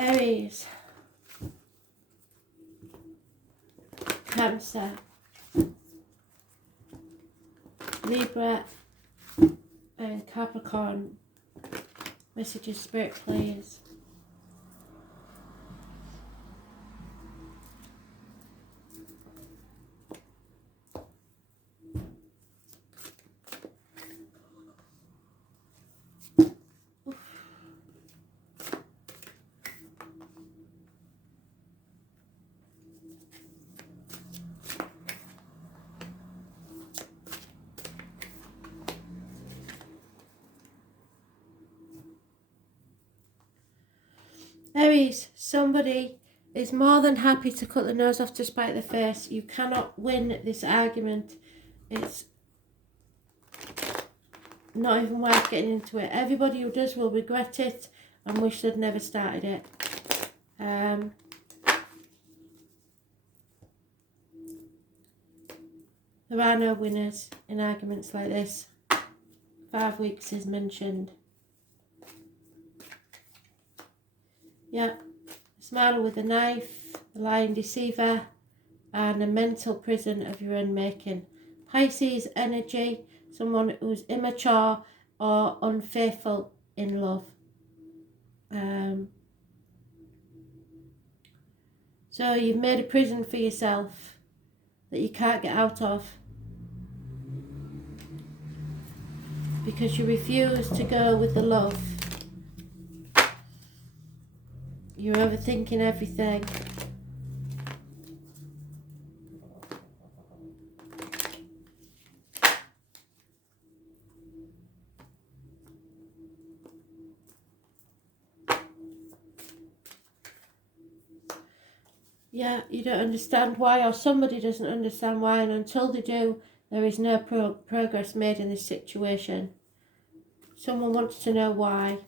Aries, Cancer, Libra and Capricorn. Messages, Spirit, please. Aries, somebody is more than happy to cut the nose off to spite the face. You cannot win this argument. It's not even worth getting into it. Everybody who does will regret it and wish they'd never started it. There are no winners in arguments like this. 5 weeks is mentioned. Yeah, a smiler with a knife, a lying deceiver, and a mental prison of your own making. Pisces energy, someone who's immature or unfaithful in love. So you've made a prison for yourself that you can't get out of because you refuse to go with the love. You're overthinking everything. Yeah, you don't understand why, or somebody doesn't understand why, and until they do, there is no progress made in this situation. Someone wants to know why.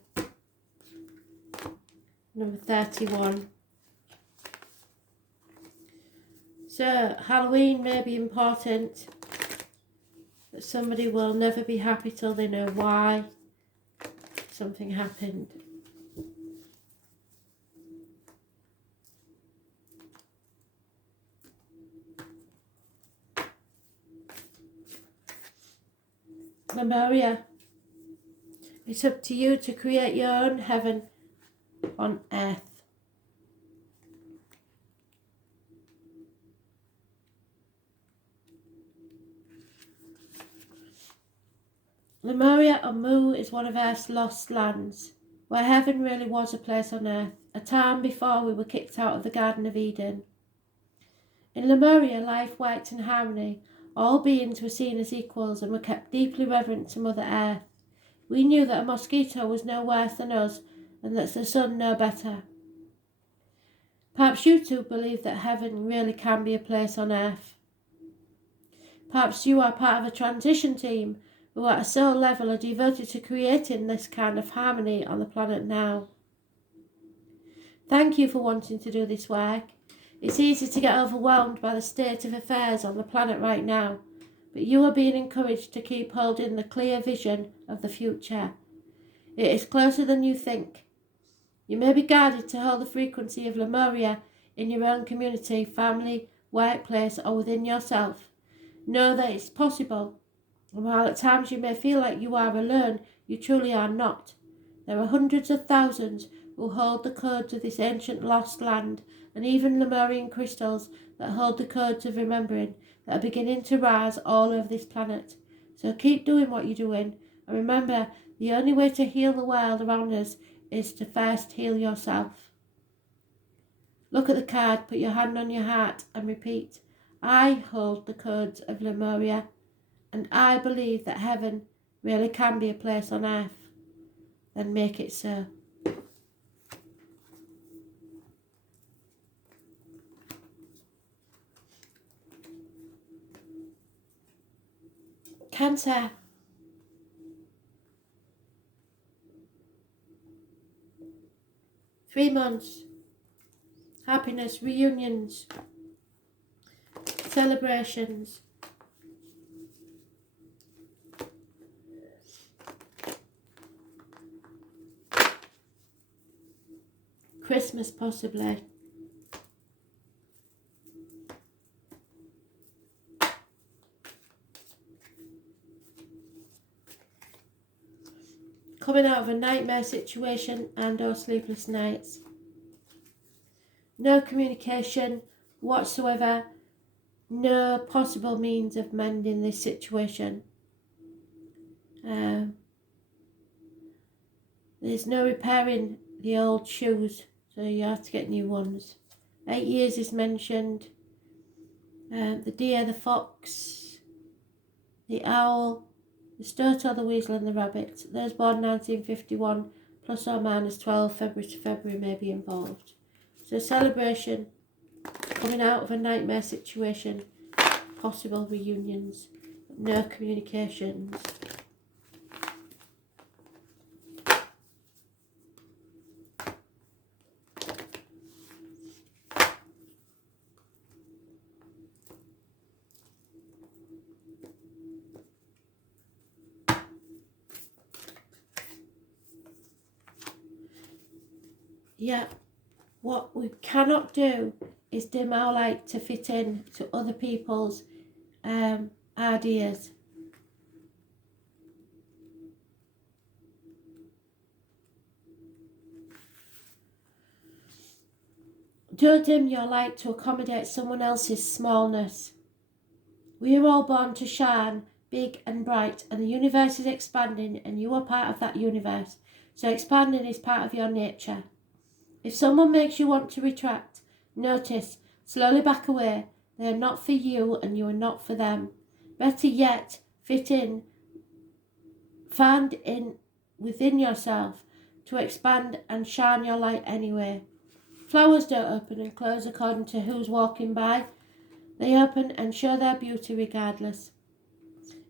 Number 31. So, Halloween may be important, but somebody will never be happy till they know why something happened. Lemuria, it's up to you to create your own heaven on earth. Lemuria or Mu is one of Earth's lost lands, where heaven really was a place on earth, a time before we were kicked out of the Garden of Eden. In Lemuria, life worked in harmony. All beings were seen as equals and were kept deeply reverent to Mother Earth. We knew that a mosquito was no worse than us and that the sun no better. Perhaps you too believe that heaven really can be a place on earth. Perhaps you are part of a transition team who at a soul level are devoted to creating this kind of harmony on the planet now. Thank you for wanting to do this work. It's easy to get overwhelmed by the state of affairs on the planet right now, but you are being encouraged to keep holding the clear vision of the future. It is closer than you think. You may be guided to hold the frequency of Lemuria in your own community, family, workplace, or within yourself. Know that it's possible. And while at times you may feel like you are alone, you truly are not. There are hundreds of thousands who hold the codes of this ancient lost land, and even Lemurian crystals that hold the codes of remembering that are beginning to rise all over this planet. So keep doing what you're doing, and remember, the only way to heal the world around us is to first heal yourself. Look at the card, put your hand on your heart, and repeat, I hold the codes of Lemuria, and I believe that heaven really can be a place on earth. Then make it so. Cancer. Three months. Happiness, reunions, celebrations. Christmas possibly. Coming out of a nightmare situation and or sleepless nights. No communication whatsoever. No possible means of mending this situation. There's no repairing the old shoes, so you have to get new ones. 8 years is mentioned. The deer, the fox, the owl, the stoat, the weasel and the rabbit. Those born 1951 plus or minus 12 February to February may be involved. So celebration, coming out of a nightmare situation, possible reunions, no communications. Yeah, what we cannot do is dim our light to fit in to other people's ideas. Don't dim your light to accommodate someone else's smallness. We are all born to shine big and bright, and the universe is expanding and you are part of that universe. So expanding is part of your nature. If someone makes you want to retract, notice, slowly back away. They are not for you and you are not for them. Better yet, fit in, find in within yourself to expand and shine your light anyway. Flowers don't open and close according to who's walking by. They open and show their beauty regardless.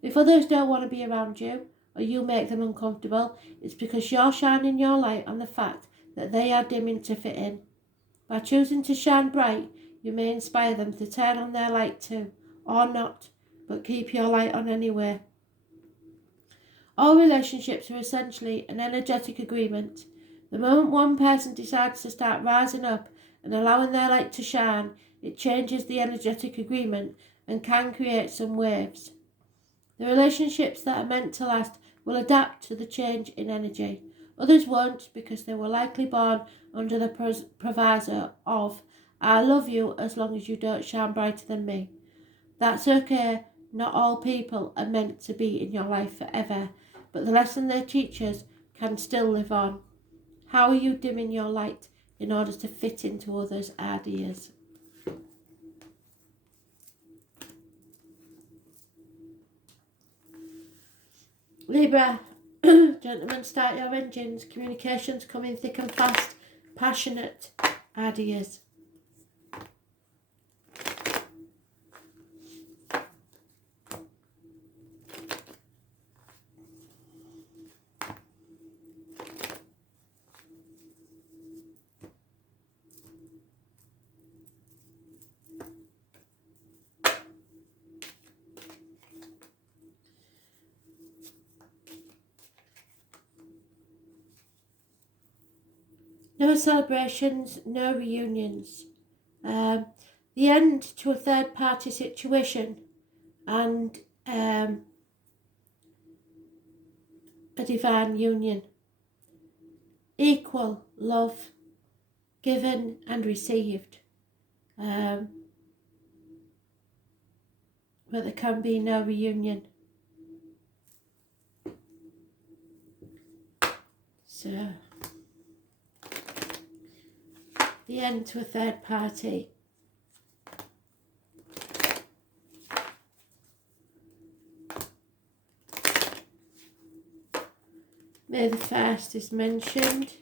If others don't want to be around you, or you make them uncomfortable, it's because you're shining your light on the fact that they are dimming to fit in. By choosing to shine bright, you may inspire them to turn on their light too, or not, but keep your light on anyway. All relationships are essentially an energetic agreement. The moment one person decides to start rising up and allowing their light to shine, it changes the energetic agreement and can create some waves. The relationships that are meant to last will adapt to the change in energy. Others won't, because they were likely born under the proviso of, I love you as long as you don't shine brighter than me. That's okay. Not all people are meant to be in your life forever, but the lesson they teach us can still live on. How are you dimming your light in order to fit into others' ideas? Libra, gentlemen, start your engines. Communications coming thick and fast. Passionate ideas. No celebrations, no reunions. The end to a third party situation and a divine union. Equal love given and received. But there can be no reunion. So, the end to a third party. May the 1st is mentioned.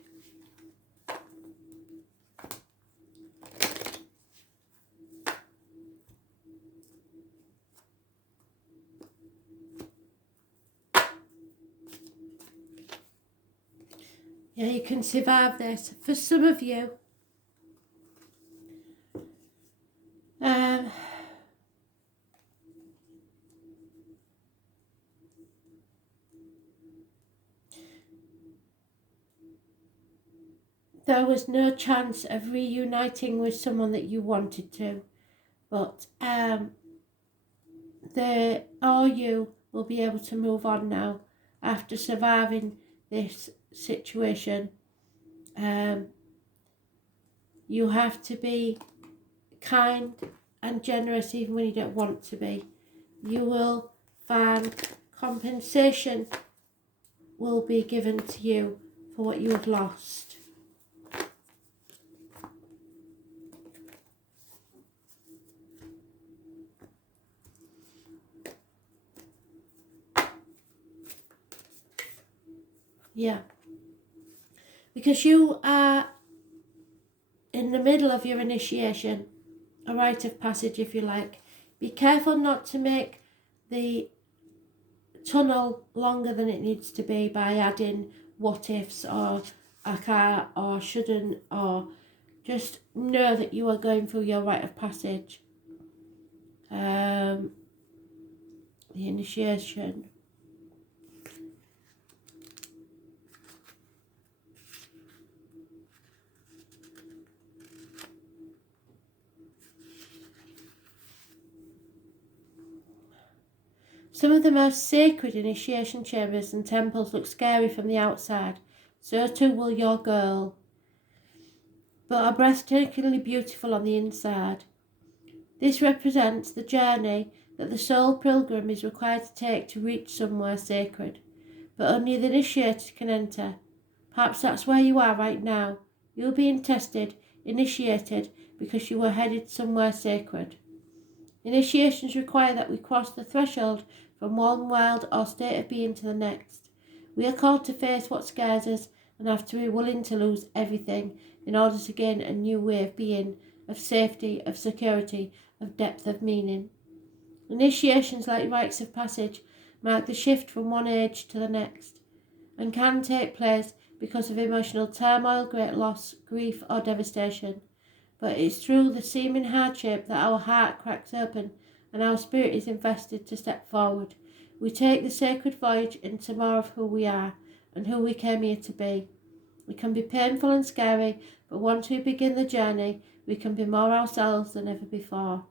Yeah, you can survive this. For some of you, there was no chance of reuniting with someone that you wanted to, but they or you will be able to move on now after surviving this situation. You have to be kind and generous even when you don't want to be. You will find compensation will be given to you for what you have lost. Yeah. Because you are in the middle of your initiation, a rite of passage if you like. Be careful not to make the tunnel longer than it needs to be by adding what ifs or a car or shouldn't, or just know that you are going through your rite of passage. The initiation. Some of the most sacred initiation chambers and temples look scary from the outside. So too will your girl, but are breathtakingly beautiful on the inside. This represents the journey that the soul pilgrim is required to take to reach somewhere sacred, but only the initiated can enter. Perhaps that's where you are right now. You're being tested, initiated, because you are headed somewhere sacred. Initiations require that we cross the threshold from one world or state of being to the next. We are called to face what scares us and have to be willing to lose everything in order to gain a new way of being, of safety, of security, of depth of meaning. Initiations, like rites of passage, mark the shift from one age to the next and can take place because of emotional turmoil, great loss, grief or devastation. But it's through the seeming hardship that our heart cracks open and our spirit is invested to step forward. We take the sacred voyage into more of who we are and who we came here to be. It can be painful and scary, but once we begin the journey, we can be more ourselves than ever before.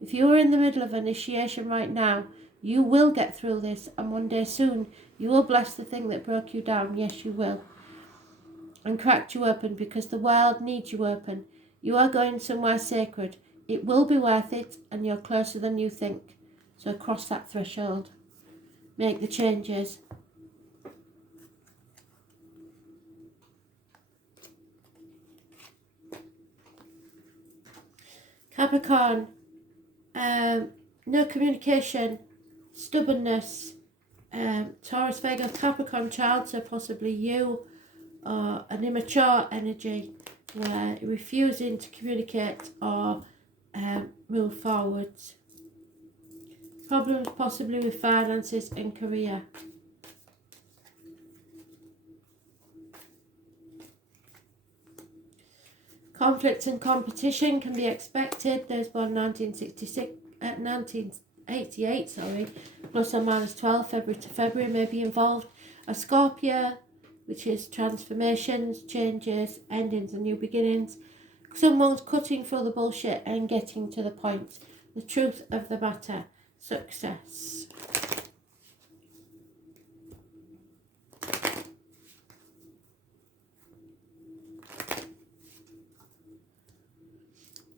If you are in the middle of initiation right now, you will get through this, and one day soon you will bless the thing that broke you down. Yes, you will. And cracked you open, because the world needs you open. You are going somewhere sacred. It will be worth it, and you're closer than you think. So cross that threshold. Make the changes. Capricorn, no communication, stubbornness, Taurus, Virgo, Capricorn child, so possibly you, or an immature energy where you're refusing to communicate or move forwards. Problems possibly with finances and career. Conflict and competition can be expected. Those born 1988, plus or minus 12, February to February, may be involved. A Scorpio, which is transformations, changes, endings and new beginnings. Someone's cutting through the bullshit and getting to the point. The truth of the matter. Success.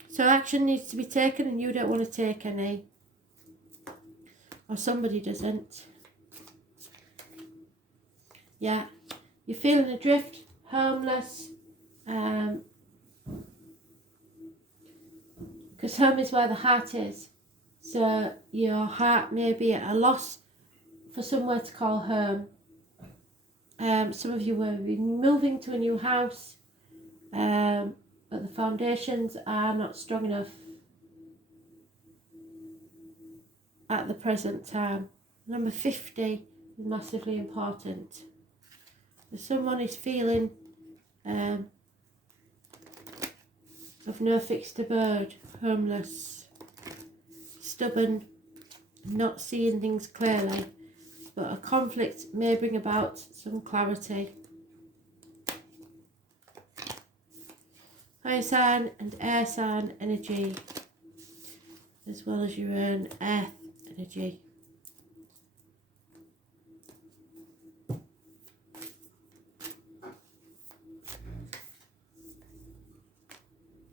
So action needs to be taken and you don't want to take any. Or somebody doesn't. Yeah. You're feeling adrift, homeless. Because home is where the heart is. So your heart may be at a loss for somewhere to call home. Some of you will be moving to a new house. But the foundations are not strong enough at the present time. Number 50 is massively important. If someone is feeling of no fixed abode, homeless, stubborn, not seeing things clearly, but a conflict may bring about some clarity. fire sign and air sign energy, as well as your own earth energy.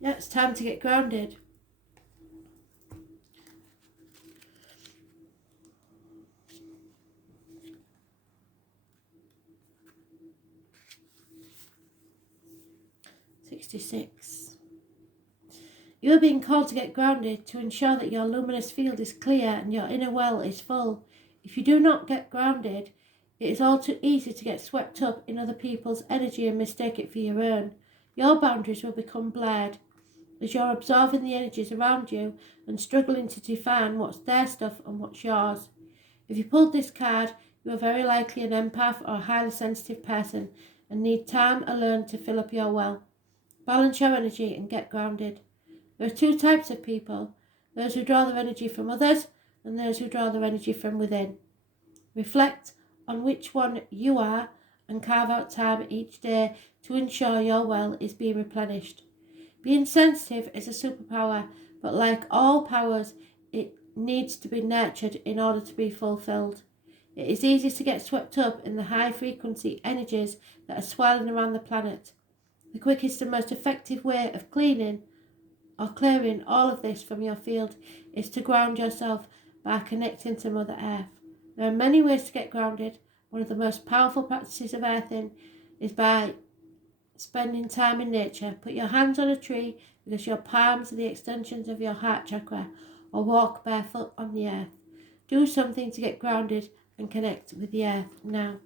Yeah, it's time to get grounded. You are being called to get grounded to ensure that your luminous field is clear and your inner well is full. If you do not get grounded, it is all too easy to get swept up in other people's energy and mistake it for your own. Your boundaries will become blurred as you're absorbing the energies around you and struggling to define what's their stuff and what's yours. If you pulled this card, you are very likely an empath or a highly sensitive person and need time alone to fill up your well. Balance your energy and get grounded. There are two types of people, those who draw their energy from others and those who draw their energy from within. Reflect on which one you are and carve out time each day to ensure your well is being replenished. Being sensitive is a superpower, but like all powers, it needs to be nurtured in order to be fulfilled. It is easy to get swept up in the high frequency energies that are swirling around the planet. The quickest and most effective way of clearing all of this from your field is to ground yourself by connecting to Mother Earth. There are many ways to get grounded. One of the most powerful practices of earthing is by spending time in nature. Put your hands on a tree because your palms are the extensions of your heart chakra, or walk barefoot on the earth. Do something to get grounded and connect with the earth now.